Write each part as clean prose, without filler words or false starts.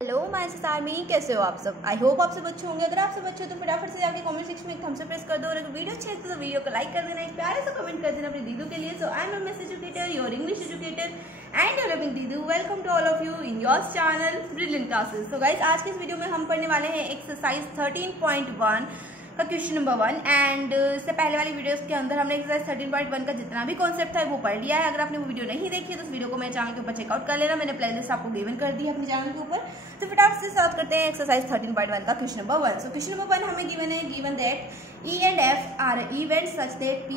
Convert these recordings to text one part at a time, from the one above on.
Hello my army, कैसे हो आप सब। आई होप आप सब अच्छे होंगे। अगर आप सब अच्छे हो तो फटाफट से जाके कमेंट सेक्शन में एक थम्स अप प्रेस कर दो और अगर वीडियो अच्छी है तो वीडियो को लाइक कर देना, एक प्यारे से कमेंट कर देना अपनी दीदू के लिए। So I am Ms educator, your English educator and your loving दीदू। Welcome to all of you in your channel brilliant classes. तो गाइस, आज के इस वीडियो में हम पढ़ने वाले हैं एक्सरसाइज 13.1 का क्वेश्चन नंबर 1 एंड इससे पहले वाली वीडियोस के अंदर हमने एक्सरसाइज 13.1 का जितना भी कॉन्सेप्ट था वो पढ़ लिया है। अगर आपने वो वीडियो नहीं देखी है तो उस वीडियो को मेरे चैनल के ऊपर चेकआउट कर लेना, मैंने प्लेलिस्ट आपको गिवन कर दी है अपने चैनल के ऊपर। तो फटाफट से स्टार्ट करते हैं एक्सरसाइज 13.1 का question number 1। So question number 1 हमें given that E and F are events such that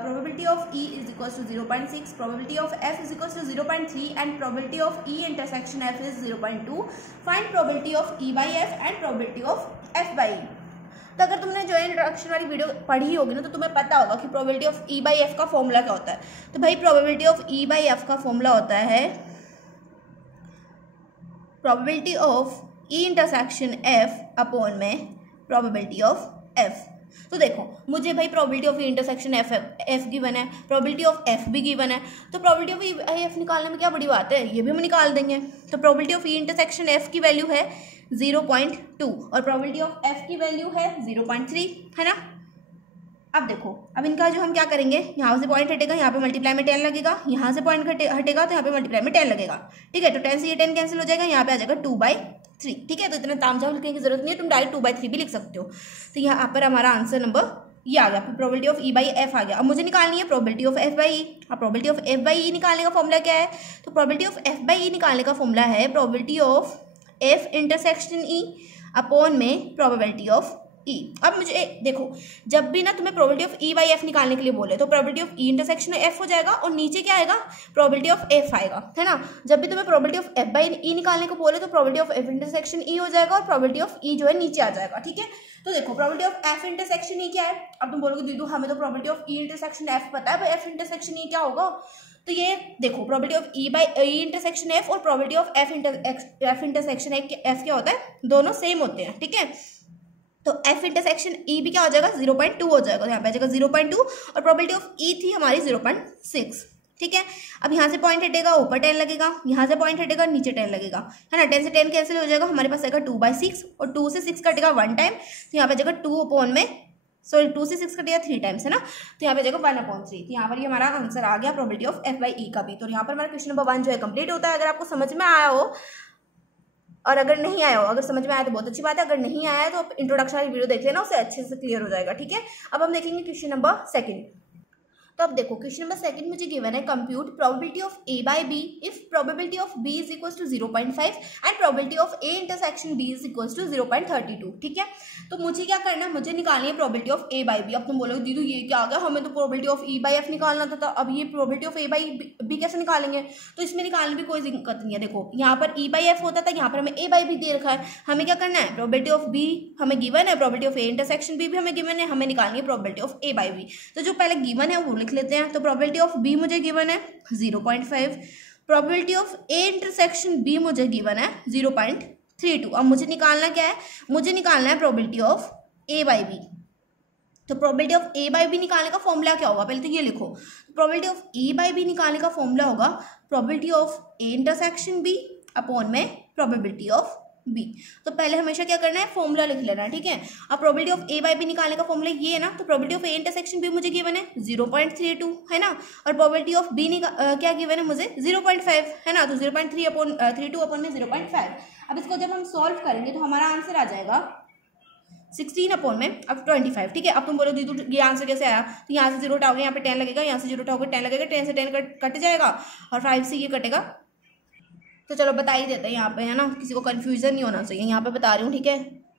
probability of E is equals to 0.6, probability of F is equals to 0.3 and probability of E intersection F is 0.2. Find probability of E by F and probability of F by E. तो अगर तुमने जो introduction वाली video पढ़ी होगी ना तो तुम्हें पता होगा कि probability of E by F का फॉर्मूला क्या होता है। तो भाई probability of E by F का फॉर्मूला होता है probability of E intersection F upon में प्रोबेबिलिटी ऑफ एफ। तो देखो मुझे भाई probability of E intersection F given है, प्रोबेबिलिटी ऑफ एफ भी गिवन है। तो probability of E by F निकालने में क्या बड़ी बात है, ये भी हम निकाल देंगे। तो probability of E intersection F की वैल्यू है 0.2 और प्रोबेबिलिटी ऑफ एफ की वैल्यू है 0.3, है ना। अब देखो, अब इनका जो हम क्या करेंगे, यहाँ से पॉइंट हटेगा, यहाँ पे मल्टीप्लाई में 10 लगेगा, यहाँ से पॉइंट हटेगा तो यहाँ पे मल्टीप्लाई में 10 लगेगा। ठीक है, तो 10 से ये 10 कैंसिल हो जाएगा, यहाँ पे आ जाएगा 2/3। ठीक है, तो इतना तामझाम लिखने की जरूरत नहीं है, तुम डायरेक्ट 2/3 भी लिख सकते हो। तो यहाँ पर हमारा आंसर नंबर ये आ गया, probability of E by F आ गया। अब मुझे निकालनी है probability of F by E. अब probability of F by E निकालने का फॉर्मूला क्या है, तो probability of F by E निकालने का फॉर्मूला है probability of F intersection E upon में प्रोबेबिलिटी ऑफ ई। अब मुझे देखो, जब भी ना तुम्हें probability of E by F निकालने के लिए बोले तो probability of E intersection F हो जाएगा और नीचे क्या आएगा, प्रोबेबिलिटी ऑफ एफ आएगा, है ना। जब भी तुम्हें probability of F by E निकालने को बोले तो प्रोबेबिलिटी ऑफ एफ इंटरसेक्शन ई हो जाएगा और प्रोबेबिलिटी ऑफ ई जो है नीचे आ जाएगा। ठीक है, तो देखो प्रोबेबिलिटी ऑफ एफ इंटरसेक्शन ई क्या है। अब तुम बोलोगे दीदू हमें तो probability of E intersection F पता है, एफ इंटरसेक्शन ई क्या होगा। तो ये देखो probability of E by E intersection F और probability of F intersection F क्या होता है, दोनों सेम होते हैं। ठीक है, तो एफ इंटरसेक्शन ई भी क्या हो जाएगा, 0.2 हो जाएगा, यहाँ पे आ जाएगा 0.2 और प्रोबेबिलिटी ऑफ ई थी हमारी 0.6। ठीक है, अब यहाँ से पॉइंट हटेगा, ऊपर 10 लगेगा, यहाँ से पॉइंट हटेगा, नीचे 10 लगेगा, है ना। 10 से 10 कैंसिल हो जाएगा, हमारे पास आएगा 2/6 और 2 से 6 कटेगा 1 टाइम, तो यहाँ पे जाएगा 2 से 6 कटेगा 3 टाइम्स, है ना। तो यहाँ पे जाएगा 1/3। तो यहाँ पर ये हमारा आंसर आ गया प्रोबेबिलिटी ऑफ एफ बाई ई का भी। तो यहाँ पर हमारा क्वेश्चन नंबर 1 जो है कंप्लीट होता है। अगर आपको समझ में आया हो और अगर नहीं आया हो, अगर समझ में आया तो बहुत अच्छी बात है, अगर नहीं आया है तो आप इंट्रोडक्शन वाली वीडियो देख लेना, उससे अच्छे से क्लियर हो जाएगा। ठीक है, अब हम देखेंगे क्वेश्चन नंबर 2। तो अब देखो क्वेश्चन नंबर 2 मुझे गिवन है compute probability of A by B if probability of B is equal to 0.5 and probability of A intersection B is equal to 0.32। ठीक है, तो मुझे क्या करना है, मुझे निकालनी है probability of A by B. अब तुम बोलोगे दीदू ये क्या आ गया, हमें तो probability of E by F निकालना था, अब ये probability of A by B कैसे निकालेंगे। तो इसमें निकालने में कोई दिक्कत नहीं है। देखो यहाँ पर ई बाई एफ होता था, यहाँ पर हमें ए बाई बी दे रखा है। हमें क्या करना है, प्रोबेबिलिटी ऑफ बी हमें गिवन है, probability of A intersection B भी हमें गिवन है, हमें निकालनी है probability of A by B. तो जो पहले गिवन है वो लिख लेते हैं। तो प्रोबेबिलिटी ऑफ बी मुझे गिवन है 0.5, probability of A intersection B मुझे गिवन है 0.32। अब मुझे निकालना क्या है, मुझे निकालना है probability of A by B. तो probability of A by B निकालने का फॉर्मूला क्या होगा, पहले तो ये लिखो। Probability of A by B निकालने का फॉर्मूला होगा probability of A intersection B upon में प्रोबेबिलिटी ऑफ बी। तो पहले हमेशा क्या करना है, फॉर्मूला लिख लेना है। ठीक है, अब probability of A by B निकालने का फॉर्मूला ये है ना। तो probability of A intersection B मुझे गिवन है 0.32, है ना, और प्रोबेबिलिटी ऑफ बी क्या गिवन है मुझे 0.5, है ना। तो 0.32 अपॉन में 0.5। अब इसको जब हम सॉल्व करेंगे तो हमारा आंसर आ जाएगा 16 अपॉन में अब 25। ठीक है, अब तुम बोलो दीदू ये आंसर कैसे आया, तो यहाँ से 0 उठाओगे, यहाँ पे 10 लगेगा, यहाँ से 0 उठाओगे 10 लगेगा, 10 से 10 कट जाएगा और 5 से ये कटेगा। तो चलो बता ही देते हैं यहाँ पे, है ना, किसी को कन्फ्यूजन नहीं होना चाहिए, यहाँ पे बता रही हूँ। ठीक है,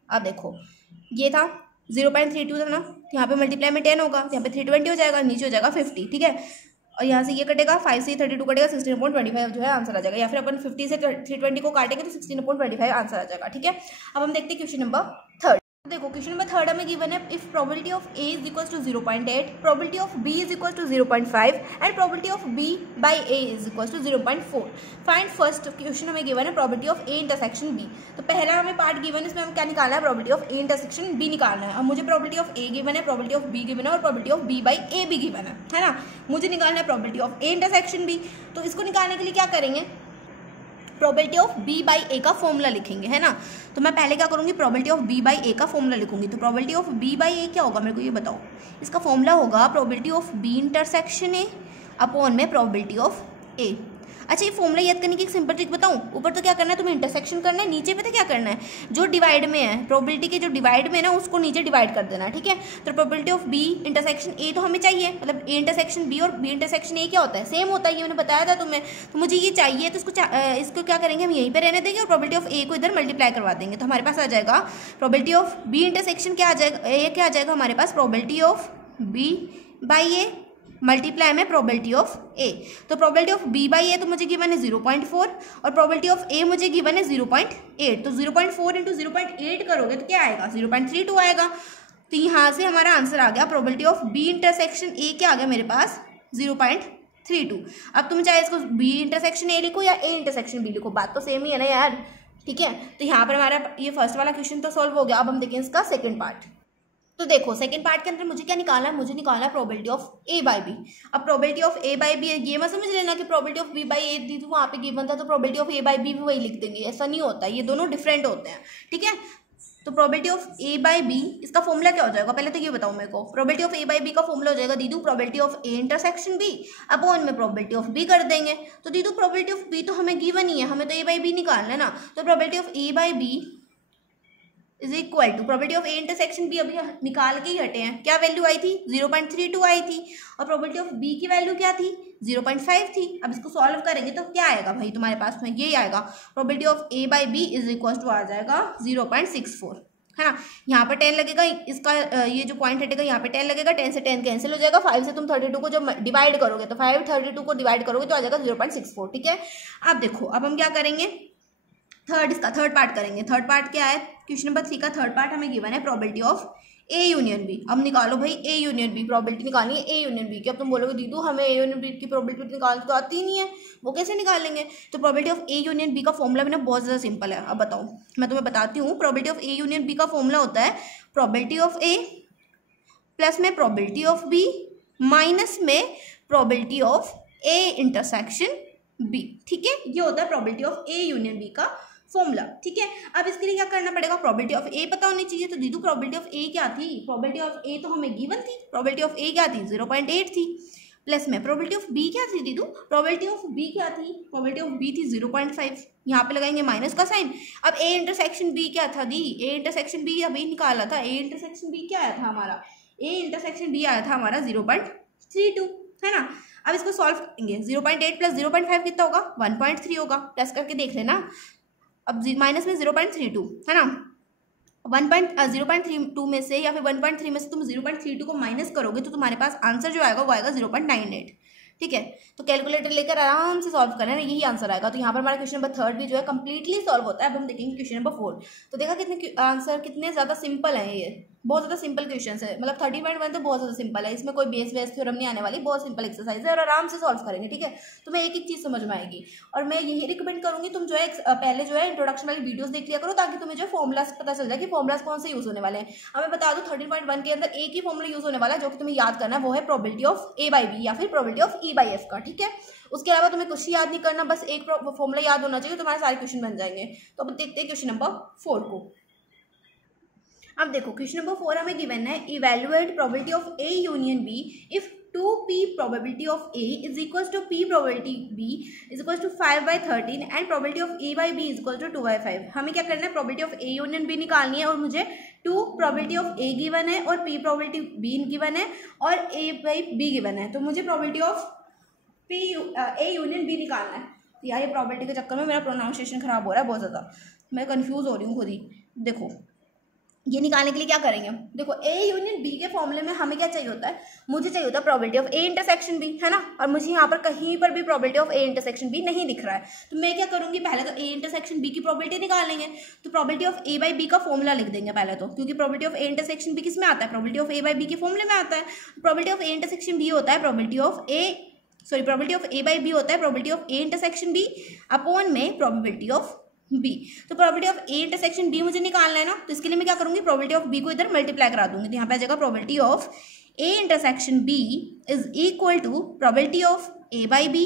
अब देखो ये था 0.32 था ना, तो यहाँ पे मल्टीप्लाई में 10 होगा, तो यहाँ पे 320 हो जाएगा, नीचे हो जाएगा 50। ठीक है, और यहाँ से ये कटेगा, 5 से 32 कटेगा, 16/25 जो है आंसर आ जाएगा। या फिर अपन 50 से 320 को काटेंगे तो 16/25 आंसर आ जाएगा। ठीक है, अब हम देखते हैं क्वेश्चन नंबर 3। देखो क्वेश्चन नंबर 3 हमें गिवन है if probability of A is equal to 0.8, probability of B is equal to 0.5 and probability of B by A is equal to 0.4। Find first question हमें गिवन है probability of A intersection B. तो पहला हमें part given है, इसमें हमें क्या निकालना है, probability of A intersection B निकालना है। अब मुझे प्रोबेबिलिटी ऑफ ए गिवन है, प्रोबेबिलिटी ऑफ बी गिवन है और probability of B by A भी गिवन है ना। मुझे निकालना है probability of A intersection B. तो इसको निकालने के लिए क्या करेंगे, probability of B by A का फॉर्मूला लिखेंगे, है ना। तो मैं पहले क्या करूँगी, probability of B by A का फॉर्मूला लिखूंगी। तो probability of B by A क्या होगा मेरे को ये बताओ। इसका फॉर्मूला होगा probability of B intersection A upon में प्रोबेबिलिटी ऑफ ए। अच्छा, ये फॉर्मूला याद करने की एक सिंपल ट्रिक बताऊं। ऊपर तो क्या करना है तुम्हें, इंटरसेक्शन करना है, नीचे पता क्या करना है, जो डिवाइड में है प्रोबेबिलिटी के जो डिवाइड में है ना उसको नीचे डिवाइड कर देना है, ठीक है। तो probability of B intersection A तो हमें चाहिए, मतलब ए इंटरसेक्शन बी और बी इंटरसेक्शन ए क्या होता है, सेम होता है, ये मैंने बताया था तुम्हें। तो मुझे ये चाहिए, तो इसको क्या करेंगे हम यहीं पर रहने देंगे और प्रोबेबिलिटी ऑफ ए को इधर मल्टीप्लाई करवा देंगे। तो हमारे पास आ जाएगा प्रोबेबिलिटी ऑफ बी इंटरसेक्शन क्या आ जाएगा, ए क्या आ जाएगा हमारे पास, probability of B by A multiply में प्रोबेबिलिटी ऑफ ए। तो probability of B by A तो मुझे गिवन है 0.4 और प्रोबेबिलिटी ऑफ ए मुझे गिवन है 0.8। तो 0.4 इंटू 0.8 करोगे तो क्या आएगा, 0.32 आएगा। तो यहाँ से हमारा आंसर आ गया probability of B intersection A क्या आ गया मेरे पास, 0.32। अब तुम चाहे इसको बी इंटरसेक्शन ए लिखो या ए इंटरसेक्शन बी लिखो, बात तो सेम ही है ना यार, ठीक है। तो यहाँ पर हमारा ये फर्स्ट वाला क्वेश्चन तो सॉल्व हो गया। अब हम देखें इसका सेकेंड पार्ट। तो देखो सेकंड पार्ट के अंदर मुझे क्या निकालना है, मुझे निकालना है probability of A by B. अब probability of A by B ये मत समझ लेना कि probability of B by A दी थी वहाँ पे गिवन था तो probability of A by B भी वही लिख देंगे, ऐसा नहीं होता है, ये दोनों डिफरेंट होते हैं, ठीक है। तो probability of A by B इसका फॉर्मूला क्या हो जाएगा, पहले तो ये बताओ मेरे को। Probability of A by B का फॉर्मूला हो जाएगा दीदू probability of A intersection B upon में प्रोबेबिलिटी ऑफ बी कर देंगे। तो दीदू प्रोबेबिलिटी ऑफ बी तो हमें गिवन ही है, हमें तो ए बाई बी निकालना है ना। तो probability of A by B is equal to probability of A intersection B अभी निकाल के ही हटे हैं, क्या वैल्यू आई थी, 0.32 आई थी, और प्रोबेबिलिटी ऑफ बी की वैल्यू क्या थी, 0.5 थी। अब इसको सॉल्व करेंगे तो क्या आएगा भाई तुम्हारे पास में, ये आएगा probability of A by B is equal to आ जाएगा 0.64, है ना। यहाँ पर 10 लगेगा, इसका ये जो पॉइंट हटेगा यहाँ पे 10 लगेगा, 10 से 10 कैंसिल हो जाएगा, 5 से तुम 32 को जब डिवाइड करोगे तो 5 32 को डिवाइड करोगे तो आ जाएगा 0.64, ठीक है। अब देखो अब हम क्या करेंगे, थर्ड पार्ट करेंगे। थर्ड पार्ट क्या है, क्वेश्चन नंबर 3 का थर्ड पार्ट हमें गिवन है probability of A union B. अब निकालो भाई ए यूनियन बी, प्रोबेबिलिटी निकालनी है ए यूनियन बी की। अब तुम बोलोगे दीदू हमें ए यूनियन बी की प्रोबेबिलिटी निकालनी तो आती ही नहीं है, वो कैसे निकालेंगे। तो probability of A union B का फॉर्मूला भी ना बहुत ज़्यादा सिंपल है। अब बताओ मैं तुम्हें बताती हूँ, probability of A union B का फॉर्मूला होता है प्रोबेबिलिटी ऑफ ए प्लस में प्रोबेबिलिटी ऑफ बी माइनस में probability of A intersection B, ठीक है। ये होता है probability of A union B का फॉर्मूला, ठीक है। अब इसके लिए क्या करना पड़ेगा, प्रोबेबिलिटी ऑफ ए पता होनी चाहिए। तो दीदू प्रोबेबिलिटी ऑफ ए क्या थी, प्रोबेबिलिटी ऑफ ए तो हमें गिवन थी, प्रोबेबिलिटी ऑफ ए क्या थी 0.8 थी, प्लस में प्रोबेबिलिटी ऑफ बी क्या थी दीदू, प्रोबेबिलिटी ऑफ बी क्या थी, प्रोबेबिलिटी ऑफ बी थी 0.5, यहाँ पे लगाएंगे माइनस का साइन। अब ए इंटरसेक्शन बी क्या था दी, ए इंटरसेक्शन बी अभी निकाला था, ए इंटरसेक्शन बी क्या आया था हमारा, ए इंटरसेक्शन बी आया था हमारा 0.32, है ना। अब इसको सॉल्व करेंगे, 0.8 प्लस 0.5 कितना होगा, 1.3 होगा, प्लस करके देख लेना। अब माइनस में 0.32 है ना, 0.32 में से या फिर 1.3 में से तुम 0.32 को माइनस करोगे तो तुम्हारे पास आंसर जो आएगा वो आएगा 0.98, ठीक है। तो कैलकुलेटर लेकर आराम से सॉल्व करना, यही आंसर आएगा। तो यहाँ पर हमारा क्वेश्चन नंबर 3 भी जो है कंप्लीटली सॉल्व होता है। अब हम देखेंगे क्वेश्चन नंबर 4। तो देखा कितने आंसर कितने ज़्यादा सिंपल है, ये बहुत ज़्यादा सिंपल क्वेश्चन है, मतलब 30.1 तो बहुत ज़्यादा सिंपल है, इसमें कोई बेस थ्योरम नहीं आने वाली, बहुत सिंपल एक्सरसाइज है और आराम से सॉल्व करेंगे, ठीक है। तो मैं एक एक चीज़ समझ में आएगी और मैं यही रिकमेंड करूँगी तुम जो है पहले जो है इंट्रोडक्शन वाली वीडियोस देख लिया करो, ताकि तुम्हें जो फॉर्मुलाज पता चल जाए कि फॉर्मुलाज कौन से यूज़ होने वाले हैं। अब मैं बता दूँ 30.1 के अंदर एक ही फॉर्मुला यूज़ होने वाला है जो कि तुम्हें याद करना है, वो है probability of A by B या फिर probability of E by F का, ठीक है। उसके अलावा तुम्हें कुछ याद नहीं करना, बस एक फॉर्मुला याद होना चाहिए, तुम्हारे सारे क्वेश्चन बन जाएंगे। तो अब देखते हैं क्वेश्चन नंबर 4 को। अब देखो क्वेश्चन नंबर 4 हमें गिवन है evaluate probability of A union B if 2p probability of A is equals to p probability B is equals to 5/13 and probability of A by B is equals to 2/5। हमें क्या करना है, probability of A union B निकालनी है और मुझे 2 probability of A given है और p प्रोबेबिलिटी B गिवन है और A by B गिवन है। तो मुझे probability of A union B निकालना है। तो यार ये प्रोबेबिलिटी के चक्कर में मेरा प्रोनाउंसिएशन खराब हो रहा है बहुत ज़्यादा, मैं कंफ्यूज हो रही हूँ खुद ही। देखो ये निकालने के लिए क्या करेंगे, देखो ए यूनियन बी के फॉर्मूले में हमें क्या चाहिए होता है, मुझे चाहिए होता है probability of A intersection B, है ना। और मुझे यहाँ पर कहीं पर भी probability of A intersection B नहीं दिख रहा है, तो मैं क्या करूँगी, पहले तो ए इंटरसेक्शन बी की प्रोबेबिलिटी निकाल लेंगे। तो probability of A by B का फॉर्मूला लिख देंगे पहले तो, क्योंकि probability of A intersection B किस में आता है, probability of A by B के फॉर्मूले में आता है। Probability of A intersection B होता है probability of A by B होता है probability of A intersection B upon में प्रोबेबिलिटी ऑफ बी। तो probability of A intersection B मुझे निकालना है ना, तो इसके लिए मैं क्या करूंगी, प्रोबेबिलिटी ऑफ बी को इधर मल्टीप्लाई करा दूंगी। तो यहाँ पे आ जाएगा probability of A intersection B is equal to probability of A by B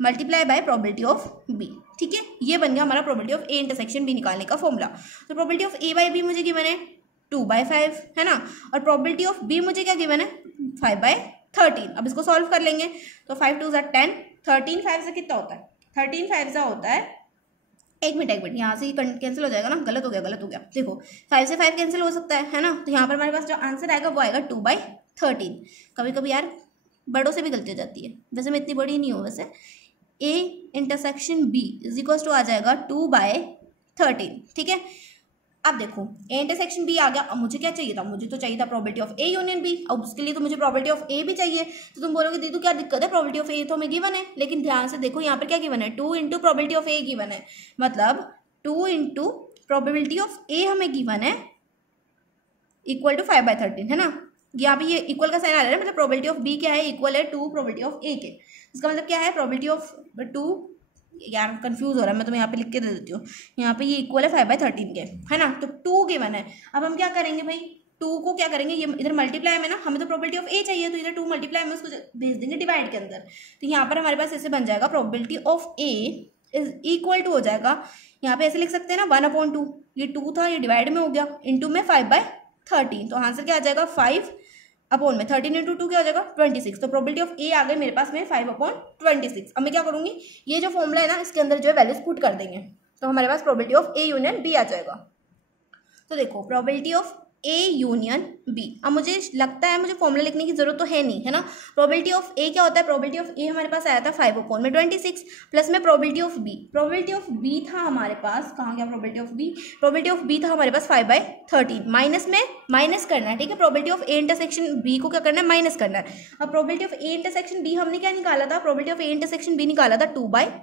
multiply by probability of B, ठीक है, ये बन गया हमारा probability of A intersection B निकालने का फॉर्मूला। तो probability of A by B मुझे गिवन है 2/5 है ना, और प्रोबेबिलिटी ऑफ बी मुझे क्या गिवन है 5/13। अब इसको सॉल्व कर लेंगे तो 5 2 ज़ा 10, 13 5 से कितना होता है 13 5 सा होता है, एक मिनट यहाँ से कैंसिल हो जाएगा ना, गलत हो गया देखो 5 से 5 कैंसिल हो सकता है ना, तो यहाँ पर हमारे पास जो आंसर आएगा वो आएगा 2/13। कभी कभी यार बड़ों से भी गलती हो जाती है, वैसे मैं इतनी बड़ी नहीं हूँ वैसे। A intersection B is equals to आ जाएगा 2/13, ठीक है। अब देखो ए इंटरसेक्शन बी आ गया, अब मुझे क्या चाहिए था, मुझे तो चाहिए था probability of A union B, अब उसके लिए तो मुझे प्रोबेबिलिटी ऑफ ए भी चाहिए। तो तुम बोलोगे दीदी क्या दिक्कत है, प्रोबेबिलिटी ऑफ ए तो हमें गिवन है, लेकिन ध्यान से देखो यहाँ पर क्या गिवन है 2 into probability of A given है, मतलब 2 इंटू प्रोबेबिलिटी ऑफ ए हमें गिवन है इक्वल टू 5/13 है ना। यहाँ पे ये इक्वल का साइन आ रहा है, मतलब प्रोबेबिलिटी ऑफ बी क्या है इक्वल है 2 प्रोबेबिलिटी ऑफ ए के। इसका मतलब क्या है प्रोबेबिलिटी ऑफ 2, यार कंफ्यूज हो रहा है, मैं तुम्हें यहाँ पे लिख के दे देती हूँ। यहाँ पे ये इक्वल है 5/13 के, है ना, तो 2 गिवन है। अब हम क्या करेंगे भाई, 2 को क्या करेंगे, ये इधर मल्टीप्लाई में ना, हमें तो प्रोबेबिलिटी ऑफ ए चाहिए, तो इधर 2 मल्टीप्लाई में उसको भेज देंगे डिवाइड के अंदर। तो यहाँ पर हमारे पास ऐसे बन जाएगा probability of A is equal to हो जाएगा, यहाँ पे ऐसे लिख सकते हैं ना 1/2, ये 2 था ये डिवाइड में हो गया, इंटू में 5/13, तो आंसर क्या आ जाएगा 5/में 13 इंटू 2 क्या हो जाएगा 26। तो प्रोबेबिलिटी ऑफ ए आ गई मेरे पास में 5/26। अब मैं क्या करूंगी, ये जो फॉर्मूला है ना इसके अंदर जो है वैल्यूज पुट कर देंगे, तो हमारे पास probability of A union B आ जाएगा। तो देखो probability of A union B, अब मुझे लगता है मुझे फॉर्मूला लिखने की जरूरत तो है नहीं, है ना। प्रोबेबिलिटी ऑफ ए क्या होता है, प्रोबेबिलिटी ऑफ ए हमारे पास आया था 5/26 प्लस में प्रोबेबिलिटी ऑफ बी था हमारे पास, कहाँ गया प्रोबेबिलिटी ऑफ बी था हमारे पास 5/13, माइनस में माइनस करना है, ठीक है। Probability of A intersection B को क्या करना है माइनस करना है। अब probability of A intersection B हमने क्या निकाला था, probability of A intersection B निकाला था 2/13,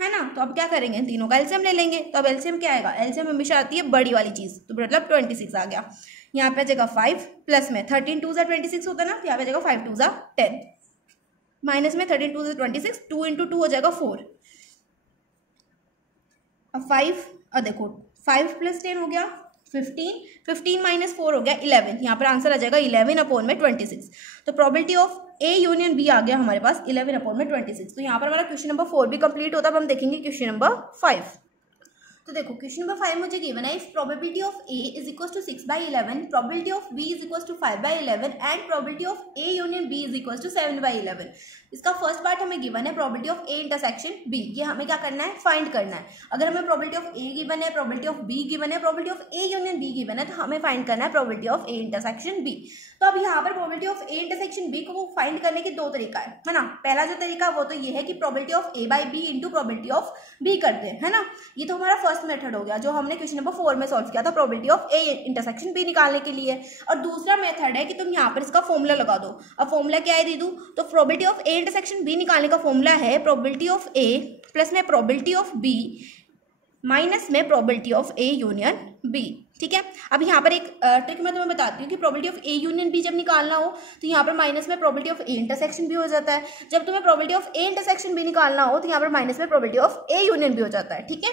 है ना। तो अब क्या करेंगे, तीनों का एलसीएम ले लेंगे। तो अब एलसीएम क्या आएगा, एलसीएम हमेशा आती है बड़ी वाली चीज, तो मतलब 26 आ गया। यहाँ पे आ जाएगा 5 प्लस में 13 2 ज़ा 26 होता है ना, तो यहाँ पे आ जाएगा 5 2 ज़ा 10, माइनस में 13 2 ज़ा 26, 2 इंटू 2 हो जाएगा 4। अब 5 और देखो 5 प्लस 10 हो गया 15 माइनस 4 हो गया 11, यहाँ पर आंसर आ जाएगा 11/26। तो probability of A union B आ गया हमारे पास 11/26। तो यहाँ पर हमारा क्वेश्चन नंबर 4 भी कंप्लीट होता है। अब हम देखेंगे क्वेश्चन नंबर 5। तो देखो क्वेश्चन नंबर 5 मुझे गिवन है, if probability of A is equal to 6/11, probability of B is equal to 5/11 and probability of A union B is equal to 7/11। इसका फर्स्ट पार्ट हमें गिवन है probability of A intersection B, ये हमें क्या करना है find करना है। अगर हमें प्रोबेबिलिटी ऑफ ए गिवन है, प्रोबेबिलिटी ऑफ बी गिवन है, probability of A union B given है, तो हमें फाइंड करना है probability of A intersection B. तो अब यहाँ पर probability of A intersection B को फाइंड करने के दो तरीका है ना। पहला जो तरीका वो तो ये है कि probability of A by B into probability of B करते हैं, है ना। ये तो हमारा फर्स्ट मेथड हो गया जो हमने क्वेश्चन नंबर 4 में सॉल्व किया था probability of A intersection B निकालने के लिए। और दूसरा मेथड है कि तुम यहाँ पर इसका फॉर्मूला लगा दो। अब फॉर्मूला क्या है दीदू, तो probability of A intersection B निकालने का फॉर्मूला है प्रोबेबिलिटी ऑफ ए प्लस में प्रोबेबिलिटी ऑफ बी माइनस में probability of A union B, ठीक है। अब यहाँ पर एक ट्रिक मैं तुम्हें बताती हूँ कि probability of A union B जब निकालना हो तो यहाँ पर माइनस में probability of A intersection B हो जाता है। जब तुम्हें probability of A intersection B निकालना हो तो यहाँ पर माइनस में probability of A union B हो जाता है, ठीक है।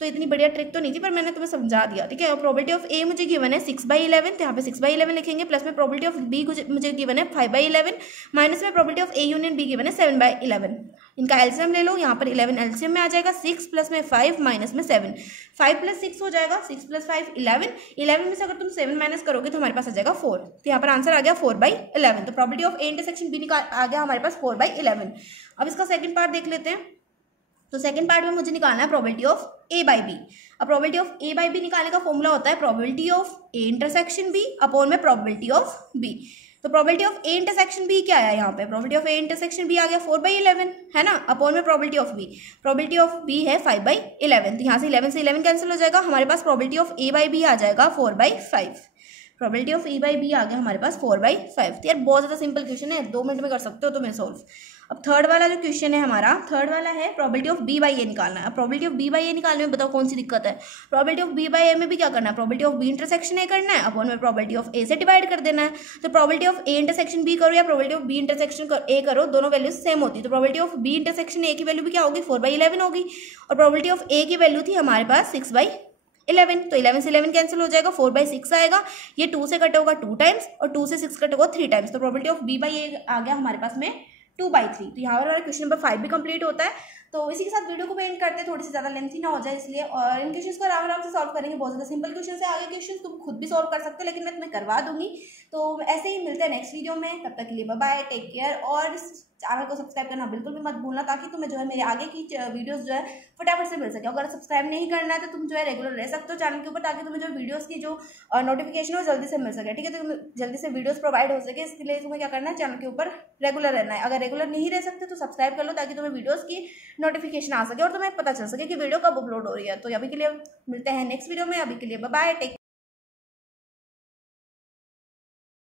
तो इतनी बढ़िया ट्रिक तो नहीं थी पर मैंने तुम्हें समझा दिया, ठीक है। और प्रोबेबिलिटी ऑफ ए मुझे गिवन है 6/11, तो यहाँ पे 6/11 लिखेंगे, प्लस में प्रोबेबिलिटी ऑफ बी मुझे गिवन है 5/11, माइनस में probability of A union B given है 7/11। इनका एलसीएम ले लो, यहाँ पर 11 एलसीएम में आ जाएगा, 6 प्लस में 5 माइनस में 7, 5 प्लस 6 हो जाएगा, 6 प्लस 5 11, 11 में से अगर तुम 7 माइनस करोगे तो हमारे पास आ जाएगा 4, तो यहाँ पर आंसर आ गया 4/11। तो probability of A intersection B आ गया हमारे पास 4/11। अब इसका सेकंड पार्ट देख लेते हैं। तो सेकंड पार्ट में मुझे निकालना है probability of A by B. अब probability of A by B निकालने का फॉर्मूला होता है probability of A intersection B upon में प्रोबेबिलिटी ऑफ बी। तो probability of A intersection B क्या है, यहाँ पे probability of A intersection B आ गया 4/11, है ना, अपॉन में probability of B. Probability of B है 5/11, तो यहाँ से 11 से 11 कैंसिल हो जाएगा, हमारे पास probability of A by B आ जाएगा 4/5। Probability of A by B आ गया हमारे पास 4/5। तो यार बहुत ज़्यादा सिंपल क्वेश्चन है, 2 मिनट में कर सकते हो तो मैं सॉल्व। अब थर्ड वाला जो क्वेश्चन है हमारा, थर्ड वाला है probability of B by A निकालना है। अब probability of B by A निकालने में बताओ कौन सी दिक्कत है। Probability of B by A में भी क्या करना है, probability of B intersection A करना है, अपॉन में प्रोबेबिलिटी ऑफ ए से डिवाइड कर देना है। तो probability of A intersection B करो या probability of B intersection A करो, दोनों वैल्यूज सेम होती है। तो probability of B intersection A की वैल्यू भी क्या होगी 4/11 होगी, और प्रोबेबिलिटी ऑफ ए की वैल्यू थी हमारे पास 6/11, तो 11 से 11 कैंसिल हो जाएगा, 4/6 आएगा। ये 2 से कट होगा 2 टाइम्स और 2 से 6 कट होगा 3 टाइम्स। तो प्रोबेबिलिटी ऑफ बी बाई ए आ गया हमारे पास में 2/3। तो यहाँ पर हमारा क्वेश्चन नंबर 5 भी कंप्लीट होता है। तो इसी के साथ वीडियो को एंड करते हैं, थोड़ी सी ज़्यादा लेंथी ना हो जाए इसलिए। और इन क्वेश्चंस को आराम से सॉल्व करेंगे, बहुत ज़्यादा सिंपल क्वेश्चन है, आगे क्वेश्चन तुम खुद भी सॉल्व कर सकते हो, लेकिन मैं तुम्हें करवा दूंगी। तो ऐसे ही मिलते हैं नेक्स्ट वीडियो में, तब तक के लिए बाय बाय, टेक केयर। और चैनल को सब्सक्राइब करना बिल्कुल भी मत भूलना, ताकि तुम्हें जो है मेरे आगे की वीडियोस जो है फटाफट से मिल सके। अगर सब्सक्राइब नहीं करना है तो तुम जो है रेगुलर रह सकते हो चैनल के ऊपर, ताकि तुम्हें जो वीडियोस की जो नोटिफिकेशन हो जल्दी से मिल सके, ठीक है। तो जल्दी से वीडियोस प्रोवाइड हो सके, इसके लिए तुम्हें क्या करना है, चैनल के ऊपर रेगुलर रहना है। अगर रेगुलर नहीं रह सकते तो सब्सक्राइब कर लो, ताकि तुम्हें वीडियोस की नोटिफिकेशन आ सके और तुम्हें पता चल सके कि वीडियो कब अपलोड हो रही है। तो अभी के लिए मिलते हैं नेक्स्ट वीडियो में, अभी के लिए बाय बाय, टेक